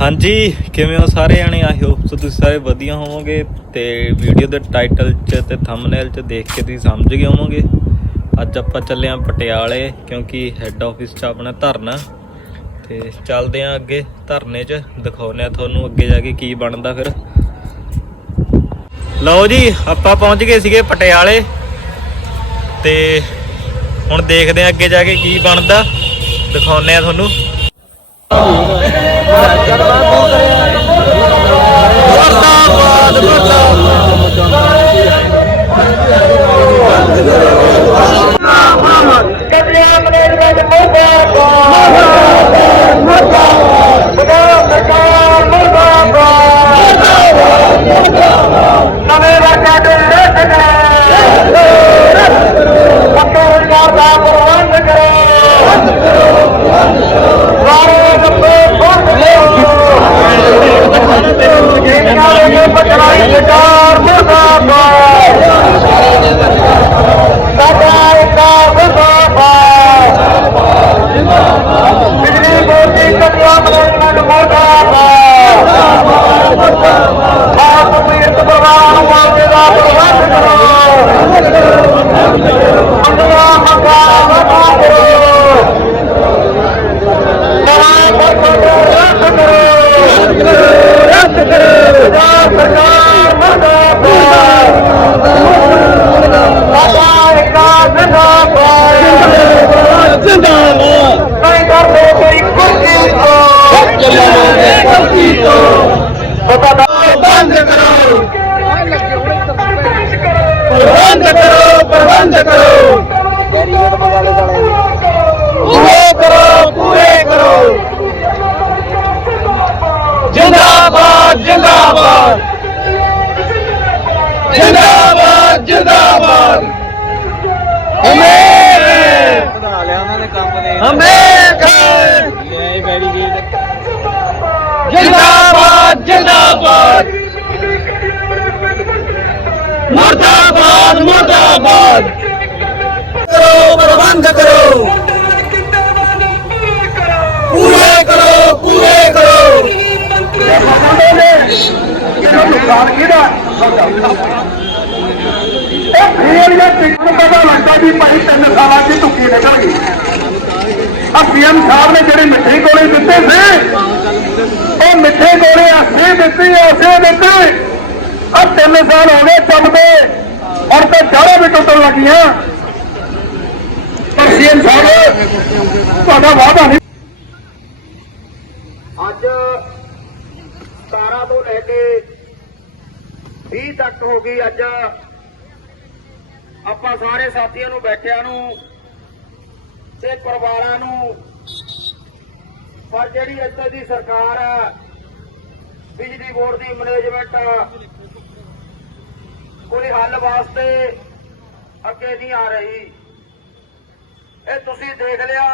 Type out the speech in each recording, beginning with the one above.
ਹਾਂਜੀ, ਕਿਵੇਂ ਹੋ ਸਾਰੇ ਜਾਣੇ? ਆਈ ਹੋਪ ਸੋ ਤੁਸੀਂ ਸਾਰੇ ਵਧੀਆ ਹੋਵੋਗੇ ਤੇ ਵੀਡੀਓ ਦੇ ਟਾਈਟਲ 'ਚ ਤੇ ਥੰਬਨੇਲ 'ਚ ਦੇਖ ਕੇ ਤੁਸੀਂ ਸਮਝ ਗਏ ਹੋਵੋਗੇ। ਅੱਜ ਆਪਾਂ ਚੱਲੇ ਆਂ ਪਟਿਆਲੇ ਕਿਉਂਕਿ ਹੈੱਡ ਆਫਿਸ 'ਚ ਆਪਣਾ ਧਰਨਾ। ਤੇ ਚੱਲਦੇ ਆਂ ਅੱਗੇ ਧਰਨੇ 'ਚ, ਦਿਖਾਉਂਦੇ ਆ ਤੁਹਾਨੂੰ ਅੱਗੇ ਜਾ ਕੇ ਕੀ ਬਣਦਾ ਫਿਰ। ਲਓ ਜੀ, ਆਪਾਂ ਪਹੁੰਚ ਗਏ ਸੀਗੇ ਪਟਿਆਲੇ। ਤੇ ਹੁਣ ਦੇਖਦੇ ਆਂ ਅੱਗੇ ਜਾ ਕੇ ਕੀ ਬਣਦਾ। ਦਿਖਾਉਂਦੇ ਆ ਤੁਹਾਨੂੰ। ਮੁਰਦਾਬਾਦ ਮੁਰਦਾਬਾਦ। ਨਵੇਂ ਵਰਗਾ ਦੇ ਰੱਖ ਕਰੋ ਪੱਕੇ ਰੁਜ਼ਗਾਰ ਦਾ ਪ੍ਰਬੰਧ ਕਰੋ ਬੰਦ ਕਰੋ ਬੰਦ ਕਰੋ ਵਾਰੇ ਨੰਬੇ ਬੰਦ ਕਰੋ ਜਿਨ੍ਹਾਂ ਨੇ ਪਟਨਾਈ ਸਰਕਾਰ ਮੁਰਦਾਬਾਦ ਸਾਡਾ ਇੱਕਾ ਮੁਰਦਾਬਾਦ ਬਿਜਲੀ ਬੋਰਡ ਦੀ ਕਤਿਆ ਮੈਨੇਜਮੈਂਟ ਮੁਰਦਾਬਾਦ ਆਪ ਪੀੜਤ ਪਰਿਵਾਰਾਂ ਨੂੰ ਮੁਆਵਜ਼ੇ ਦਾ ਪ੍ਰਬੰਧ ਕਰੋ ਮੰਗਾਂ ਮੰਗਾਂ ਵਧਾ ਕਰੋ ਨਵਾਂ ਬਜਟ ਰੱਦ ਕਰੋ ਰੱਦ ਕਰੋ ਪੰਜਾਬ ਸਰਕਾਰ ਮੁਰਦਾਬਾਦ ਸਾਡਾ ਇੱਕਾ ਜ਼ਿੰਦਾਬਾਦ ਜਿੰਦਾਬਾਦ ਨਹੀਂ ਕਰਦੇ ਕੋਈ ਕੁਰਸੀ ਤੋਂ ਚੱਲਾਂਗੇ ਕੁਰਸੀ ਤੋਂ ਪਤਾ ਦਾ ਬੰਦ ਕਰੋ ਪ੍ਰਬੰਧ ਕਰੋ ਪ੍ਰਬੰਧ ਕਰੋ ਪੂਰੇ ਕਰੋ ਪੂਰੇ ਕਰੋ ਜਿੰਦਾਬਾਦ ਜਿੰਦਾਬਾਦ ਜਿੰਦਾਬਾਦ। ਹਮੇ ਬਣਾ ਲਿਆ ਉਹਨਾਂ ਨੇ ਕੰਮ ਦੇ ਹਮੇ ਲੈ ਬੈਰੀਗੇਡ ਜਿੰਦਾਬਾਦ ਜਿੰਦਾਬਾਦ। ਮੁਰਦਾਬਾਦ ਮੁਰਦਾਬਾਦ। ਕਰੋ ਪ੍ਰਬੰਧ ਕਰੋ ਪੂਰੇ ਕਰੋ ਪੂਰੇ ਕਰੋ ਇਹਨੂੰ ਨੁਕਸਾਨ ਕਿਹਦਾ ਇਹ ਫੇਰ ਇਹ ਟਿਕਟ ਪਤਾ ਲੱਗਦਾ ਵੀ ਭਾਈ ਤਿੰਨ ਸਾਲਾਂ ਦੀ ਧੁੱਕੀ ਨਿਕਲ ਗਈ। ਆ ਪੀਐਮ ਸਾਹਿਬ ਨੇ ਜਿਹੜੇ ਮਿੱਠੇ ਗੋਲੇ ਦਿੱਤੇ ਸੀ, ਉਹ ਮਿੱਠੇ ਗੋਲੇ ਅਸੀਂ ਦਿੱਤੇ ਅਸੀਂ ਦਿੱਤੇ। ਆ ਤਿੰਨ ਸਾਲ ਹੋ ਗਏ ਚੱਲਦੇ ਹੁਣ ਤੇ ਜੜ੍ਹਾਂ ਵੀ ਟੁੱਟਣ ਲੱਗੀਆਂ। ਪਰ ਸੀਐਮ ਸਾਹਿਬ, ਤੁਹਾਡਾ ਵਾਅਦਾ ਨਹੀਂ। ਅੱਜ 17 ਤੋਂ ਲੈ ਕੇ 20 ਤੱਕ ਹੋ ਗਈ ਅੱਜ ਆਪਾਂ ਸਾਰੇ ਸਾਥੀਆਂ ਨੂੰ, ਬੈਠਿਆਂ ਨੂੰ ਤੇ ਪਰਿਵਾਰਾਂ ਨੂੰ। ਪਰ ਜਿਹੜੀ ਇੱਥੇ ਦੀ ਸਰਕਾਰ ਹੈ ਬਿਜਲੀ ਬੋਰਡ ਦੀ ਮੈਨੇਜਮੈਂਟ ਕੋਈ ਹੱਲ ਵਾਸਤੇ ਅੱਗੇ ਨਹੀਂ ਆ ਰਹੀ। ਇਹ ਤੁਸੀਂ ਦੇਖ ਲਿਆ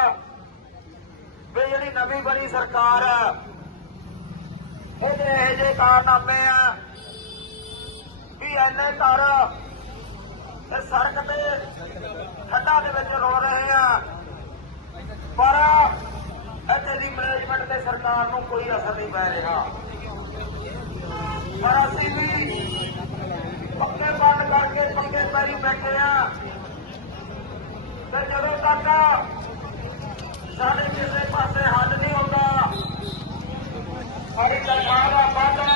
ਵੀ ਜਿਹੜੀ ਨਵੀਂ ਬਣੀ ਸਰਕਾਰ ਹੈ ਇਹਦੇ ਇਹੋ ਜਿਹੇ ਕਾਰਨਾਮੇ ਆ ਵੀ ਐਨੇ ਘਰ ਇਹ ਸੜਕ ਤੇ ਖੱਡਾ ਦੇ ਵਿੱਚ ਰੋ ਰਹੇ ਆ। ਪਰ ਇੱਥੇ ਦੀ ਮੈਨੇਜਮੈਂਟ ਤੇ ਸਰਕਾਰ ਨੂੰ ਕੋਈ ਅਸਰ ਨਹੀਂ ਪੈ ਰਿਹਾ। ਪਰ ਅਸੀਂ ਵੀ ਪੱਕੇ ਬੰਦ ਕਰਕੇ ਪੱਕੇ ਪੈਰੀ ਬੈਠੇ ਆ। ਤੇ ਜਦੋਂ ਤੱਕ ਸਾਡੇ ਕਿਸੇ ਪਾਸੇ ਹੱਲ ਨਹੀਂ ਹੁੰਦਾ, ਸਾਡੀ ਸਰਕਾਰ ਦਾ ਵਾਅਦਾ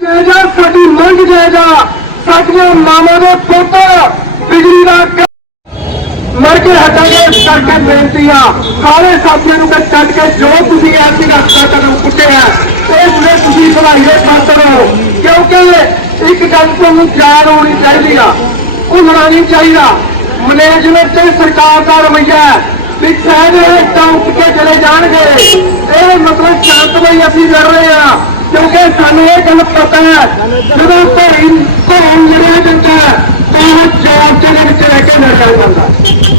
ਜਾਇਦਾ ਸਾਡੀ ਮੰਗ ਜਾਇਦਾ ਸਾਡੀਆਂ ਮਾਵਾਂ ਦੇ ਪੁੱਤ ਬਿਜਲੀ ਦਾ ਕ- ਮਰ ਕੇ ਹਟਾਂਗੇ ਕਰਕੇ ਬੇਨਤੀਆਂ। ਸਾਰੇ ਸਾਥੀਆਂ ਨੂੰ ਕੱਟ ਕੇ ਜੋ ਤੁਸੀਂ ਐਸੀ ਰਸਤਾ ਕਦਮ ਪੁੱਟਿਆ ਇਸ ਲਈ ਤੁਸੀਂ ਭਲਾਈ ਦੇ ਖਾਤਰ ਹੋ ਕਿਉਂਕਿ ਇੱਕ ਗੱਲ ਤੁਹਾਨੂੰ ਯਾਦ ਹੋਣੀ ਚਾਹੀਦੀ ਆ ਭੁੱਲਣਾ ਨਹੀਂ ਚਾਹੀਦਾ। ਮੈਨੇਜਮੈਂਟ ਤੇ ਸਰਕਾਰ ਦਾ ਰਵੱਈਆ ਵੀ ਸ਼ਾਇਦ ਇਹ ਤਾਂ ਉੱਠ ਕੇ ਚਲੇ ਜਾਣਗੇ। ਇਹ ਮਤਲਬ ਸ਼ਾਂਤਮਈ ਅਸੀਂ ਕਰ ਰਹੇ ਆ ਕਿਉਂਕਿ ਸਾਨੂੰ ਇਹ ਗੱਲ ਪਤਾ ਹੈ, ਜਦੋਂ ਭਰੀ ਭਰੀ ਜਿਹੜੇ ਦਿੰਦਾ ਤਾਂ ਜਵਾਬ ਦੇ ਵਿੱਚ ਰਹਿ ਕੇ ਲੜਿਆ ਜਾਂਦਾ।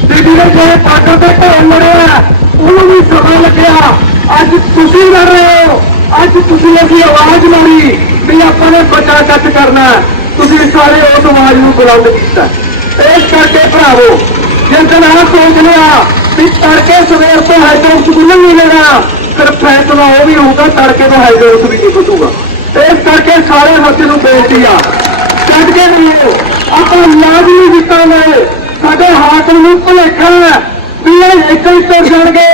ਤੇ ਜਿਹੜੇ ਜਿਹੜੇ ਪਾਟੋ ਤੇ ਢੋਲ ਲੜਿਆ ਉਹਨੂੰ ਵੀ ਸਮਾਂ ਲੱਗਿਆ। ਅੱਜ ਤੁਸੀਂ ਲੜ ਰਹੇ ਹੋ, ਅੱਜ ਤੁਸੀਂ ਅਸੀਂ ਆਵਾਜ਼ ਮਾਰੀ ਵੀ ਆਪਾਂ ਨੇ ਬੱਚਾ ਕੱਟ ਕਰਨਾ ਤੁਸੀਂ ਸਾਰੇ ਉਸ ਆਵਾਜ਼ ਨੂੰ ਬੁਲੰਦ ਕੀਤਾ ਇਸ ਕਰਕੇ ਭਰਾਵੋ ਜਿਸ ਦਿਨ ਆਹ ਸੋਚ ਲਿਆ ਵੀ ਤੜਕੇ ਸਵੇਰ ਤੋਂ ਹੈਡਰ ਸਕੂਲ ਨਹੀਂ ਲੈਣਾ। ਸਿਰਫ ਫੈਸਲਾ ਉਹ ਵੀ ਹੋਊਗਾ, ਤੜਕੇ ਤੋਂ ਹਾਈਡਰੋਸ ਵੀ ਨਹੀਂ ਟੁੱਟੂਗਾ ਇਸ ਕਰਕੇ ਸਾਰੇ ਸਾਥੀ ਨੂੰ ਬੇਨਤੀ ਆ ਕੱਢ ਕੇ ਨਹੀਂ ਆਪਾਂ ਲਾਜ਼ਮੀ ਜਿੱਤਾਂਗੇ ਸਾਡੇ ਹਾਕਮ ਨੂੰ ਭੁਲੇਖਾ ਵੀ ਇਹ ਇੱਕ ਹੀ ਤੁਰ ਜਾਣਗੇ।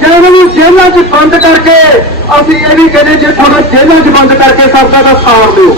ਜਾਂ ਇਹਨਾਂ ਨੂੰ ਜੇਲ੍ਹਾਂ 'ਚ ਬੰਦ ਕਰਕੇ, ਅਸੀਂ ਇਹ ਵੀ ਕਹਿੰਦੇ ਜੇ ਤੁਹਾਨੂੰ ਜੇਲ੍ਹਾਂ 'ਚ ਬੰਦ ਕਰਕੇ ਸਭ ਦਾ ਸਾਰ ਦਿਓ।